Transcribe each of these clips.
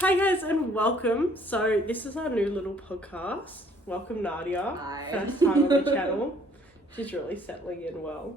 Hi guys and welcome. So this is our new little podcast. Welcome Nadia. Hi. First time on the channel. She's really settling in well.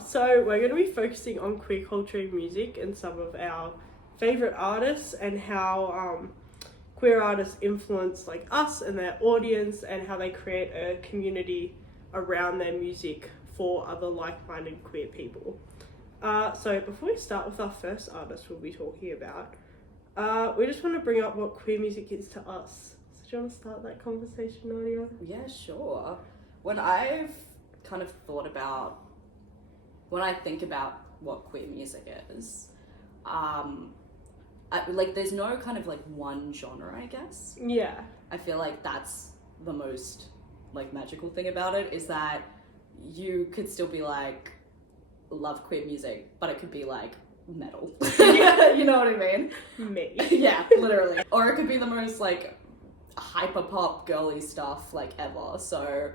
So we're going to be focusing on queer culture and music and some of our favourite artists and how queer artists influence like us and their audience and how they create a community around their music for other like-minded queer people. So before we start with our first artist we'll be talking about, we just want to bring up what queer music is to us. So do you want to start that conversation, Nadia? Yeah, sure. When I think about what queer music is, there's no kind of like one genre, I guess. Yeah. I feel like that's the most like magical thing about it, is that you could still be like, love queer music, but it could be like metal. Yeah, you know what I mean? Me. Yeah, literally. Or it could be the most like hyper pop girly stuff like ever. So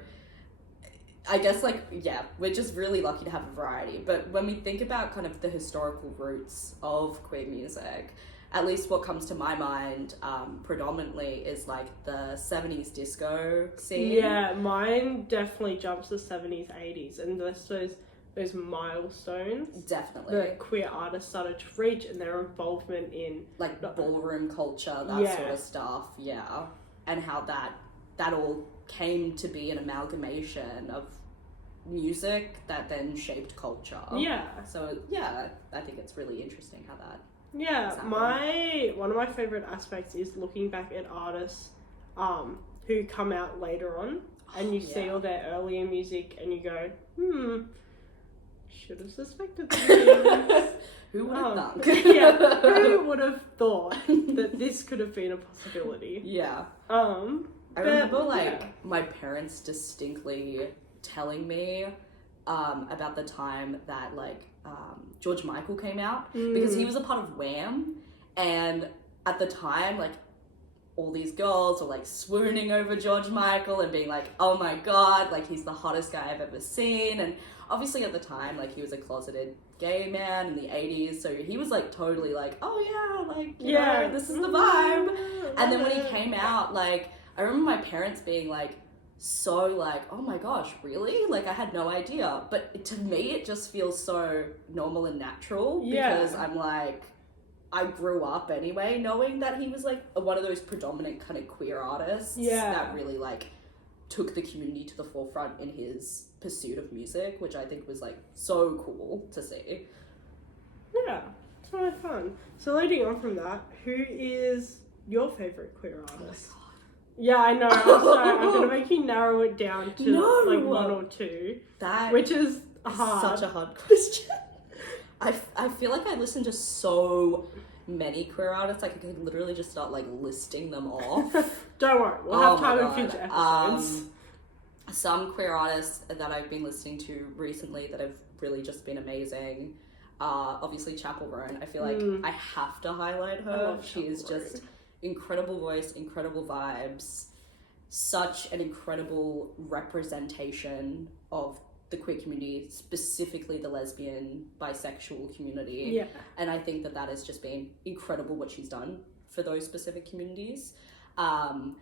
I guess like, yeah, we're just really lucky to have a variety. But when we think about kind of the historical roots of queer music, at least what comes to my mind predominantly is like the 70s disco scene. Yeah, mine definitely jumps to 70s, 80s, and those milestones Definitely. that queer artists started to reach and their involvement in like ballroom culture, that sort of stuff, yeah. And how that all came to be an amalgamation of music that then shaped culture. Yeah. So yeah, I think it's really interesting how that. Yeah, Exactly. one of my favourite aspects is looking back at artists who come out later on and you see all their earlier music and you go, should have suspected this. Who would have thunk? Yeah, who would have thought that this could have been a possibility? Yeah. I I remember my parents distinctly telling me about the time that George Michael came out, because he was a part of Wham, and at the time like all these girls were like swooning over George Michael and being like, oh my god, like he's the hottest guy I've ever seen. And obviously at the time like he was a closeted gay man in the 80s, so he was like totally like, oh yeah, like you know, this is the vibe. And then when he came out, like I remember my parents being like so like, oh my gosh, really? Like I had no idea. But to me it just feels so normal and natural, because I'm like, I grew up anyway knowing that he was like one of those predominant kind of queer artists that really like took the community to the forefront in his pursuit of music, which I think was like so cool to see. Yeah, it's really fun. So leading on from that, who is your favourite queer artist? Oh my god. Yeah, I know. I'm sorry. I'm going to make you narrow it down to like one or two. Which is hard. Such a hard question. I feel like I listen to so many queer artists, like I could literally just start like listing them off. Don't worry, we'll have time in future episodes. Some queer artists that I've been listening to recently that have really just been amazing. Obviously Chapel Roan. I feel like I have to highlight her. She is just incredible voice, incredible vibes, such an incredible representation of the queer community, specifically the lesbian, bisexual community. Yeah. And I think that has just been incredible what she's done for those specific communities. Other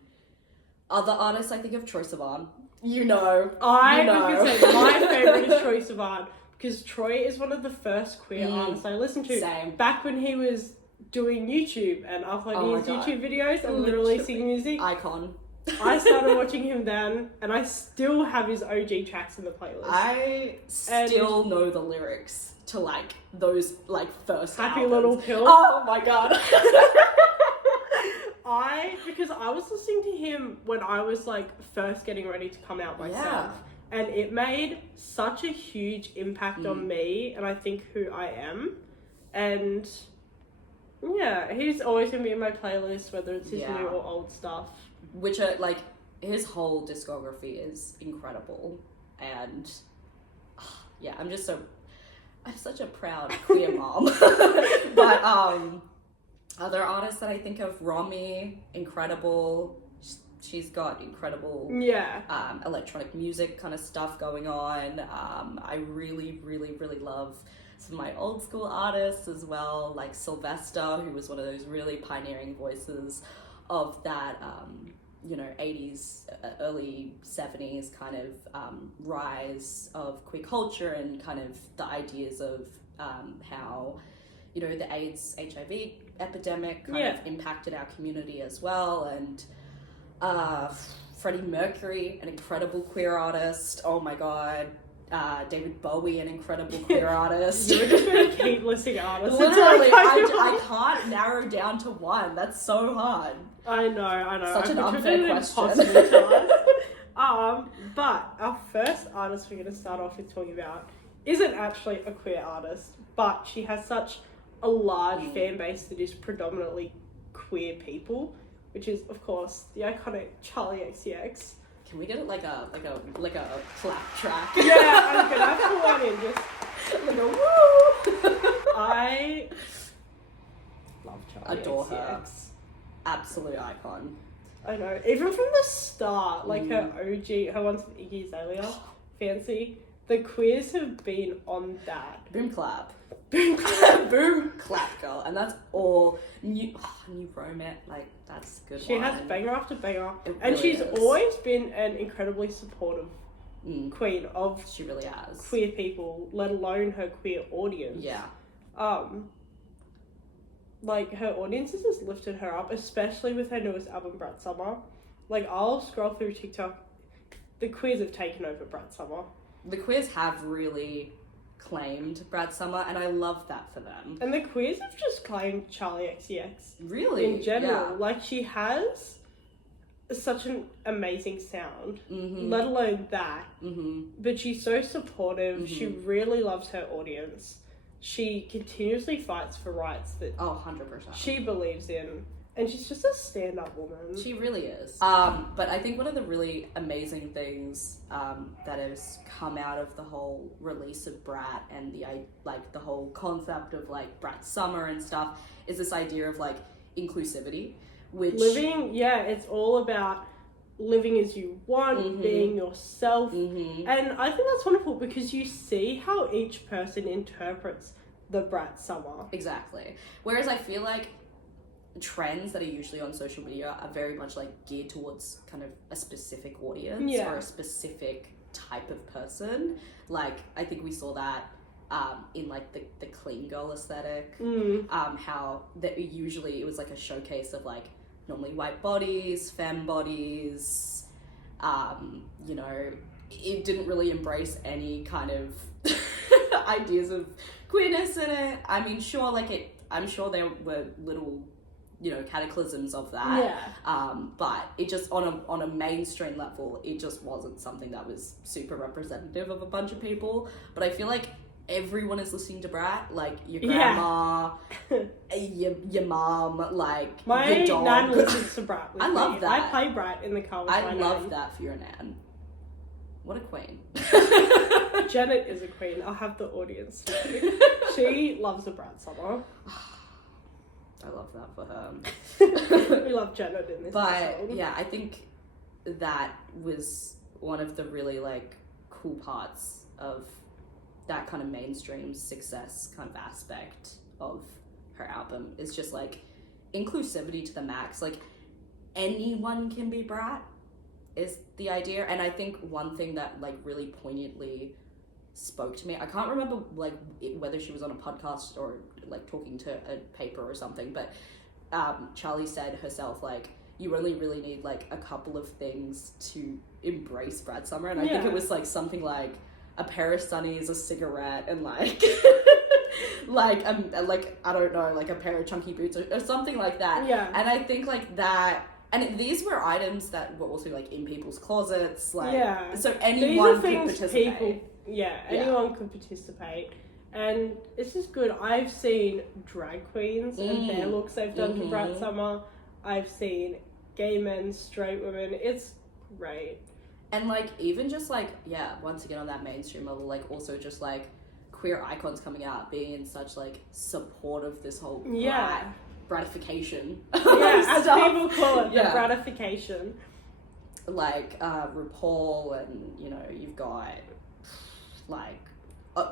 artists, I think of Troye Sivan. You know. I was going to say, my favourite is Troye Sivan, because Troy is one of the first queer artists I listened to. Same. Back when he was doing YouTube and uploading his YouTube videos and releasing music. Icon. I started watching him then, and I still have his OG tracks in the playlist. I still know the lyrics to like those like first Happy albums. Little Pill. Oh my god. Because I was listening to him when I was like first getting ready to come out myself, and it made such a huge impact on me, and I think who I am, and yeah, he's always gonna be in my playlist, whether it's his new or old stuff. Which are like, his whole discography is incredible, and I'm such a proud queer mom. But other artists that I think of, Romy, incredible. She's got incredible electronic music kind of stuff going on. I really, really, really love some of my old school artists as well, like Sylvester, who was one of those really pioneering voices of that, 80s, early 70s kind of rise of queer culture and kind of the ideas of how, the AIDS, HIV epidemic kind of impacted our community as well. And Freddie Mercury, an incredible queer artist. Oh my God. David Bowie, an incredible queer artist. You're just going to keep listing artists. Literally, I can't narrow down to one. That's so hard. I know. Such an unfair question. But our first artist we're going to start off with talking about isn't actually a queer artist, but she has such a large fan base that is predominantly queer people, which is, of course, the iconic CharlieXCX. Can we get it like a clap track? Yeah, I'm gonna have to put one in, just like a woo. I love Charlie. Adore her. Absolute icon. I know. Even from the start, like her OG, her ones with Iggy Azalea, Fancy, the queers have been on that. Boom clap. Boom clap. Boom clap, girl. And that's all new romance. Like, that's a good She one. has banger after banger. It And really she's is. always been an incredibly supportive queen of She really has. queer people, let alone her queer audience. Yeah. Like, her audiences has lifted her up, especially with her newest album, Brat Summer. Like, I'll scroll through TikTok. The queers have taken over Brat Summer. The queers have really claimed Brad Summer, and I love that for them. And the queers have just claimed CharlieXCX. Really? In general. Yeah. Like, she has such an amazing sound, let alone that. But she's so supportive. She really loves her audience. She continuously fights for rights that 100%. she believes in. And she's just a stand-up woman. She really is. But I think one of the really amazing things that has come out of the whole release of Brat and the whole concept of like Brat Summer and stuff is this idea of like inclusivity, which it's all about living as you want, being yourself. And I think that's wonderful because you see how each person interprets the Brat Summer. Exactly. Whereas I feel like trends that are usually on social media are very much like geared towards kind of a specific audience or a specific type of person. Like, I think we saw that in like the clean girl aesthetic, how that usually it was like a showcase of like normally white bodies, femme bodies, it didn't really embrace any kind of ideas of queerness in it. I mean, I'm sure there were little cataclysms of that. But it just on a mainstream level, it just wasn't something that was super representative of a bunch of people. But I feel like everyone is listening to Brat, like your grandma, your mom, like my your dog. nan listens to Brat with I love me. that. I play Brat in the car with my I love nan. that for your nan. What a queen. Janet is a queen. I'll have the audience know. She loves the Brat Summer. I love that for her. We love Janet in this episode. Yeah, I think that was one of the really like cool parts of that kind of mainstream success kind of aspect of her album is just like inclusivity to the max. Like, anyone can be Brat is the idea. And I think one thing that like really poignantly spoke to me, I can't remember like whether she was on a podcast or like talking to a paper or something, but Charlie said herself, like, you only really need like a couple of things to embrace Brad Summer. And I think it was like something like a pair of sunnies, a cigarette, and like like I don't know, like a pair of chunky boots or something like that. And I think like that, and these were items that were also like in people's closets, like so anyone could participate. Anyone could participate. And it's just good. I've seen drag queens and their looks they've done to Brat Summer. I've seen gay men, straight women. It's great. And like, even just like, once again on that mainstream level, like also just like queer icons coming out, being in such like support of this whole gratification. As people call it, the gratification. Like RuPaul, and you've got like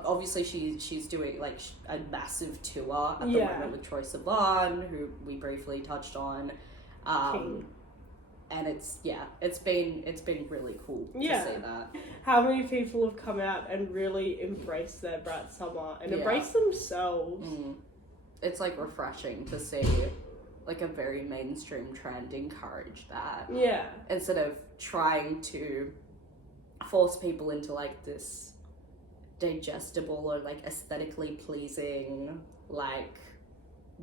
obviously she's doing like a massive tour at the Yeah. moment with Troye Sivan, who we briefly touched on. King. And it's been really cool to Yeah. see that. How many people have come out and really embraced their Brat Summer and Yeah. embraced themselves? It's like refreshing to see like a very mainstream trend encourage that. Yeah. Instead of trying to force people into like this digestible or like aesthetically pleasing like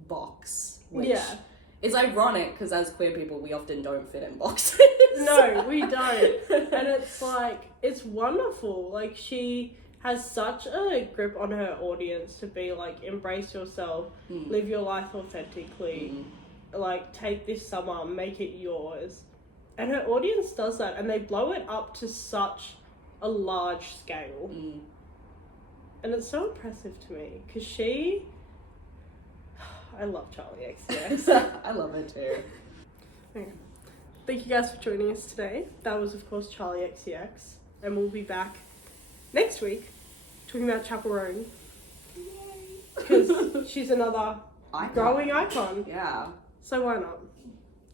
box, which Yeah. is ironic because as queer people we often don't fit in boxes. No, we don't. And it's like, it's wonderful. Like, she has such a grip on her audience to be like, embrace yourself, live your life authentically, like, take this summer, make it yours. And her audience does that, and they blow it up to such a large scale. And it's so impressive to me, because I love CharlieXCX. I love it too. Okay. Thank you guys for joining us today. That was, of course, CharlieXCX. And we'll be back next week talking about Chaperone. Because she's another growing icon. Yeah. So why not?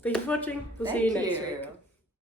Thank you for watching. We'll see you next week.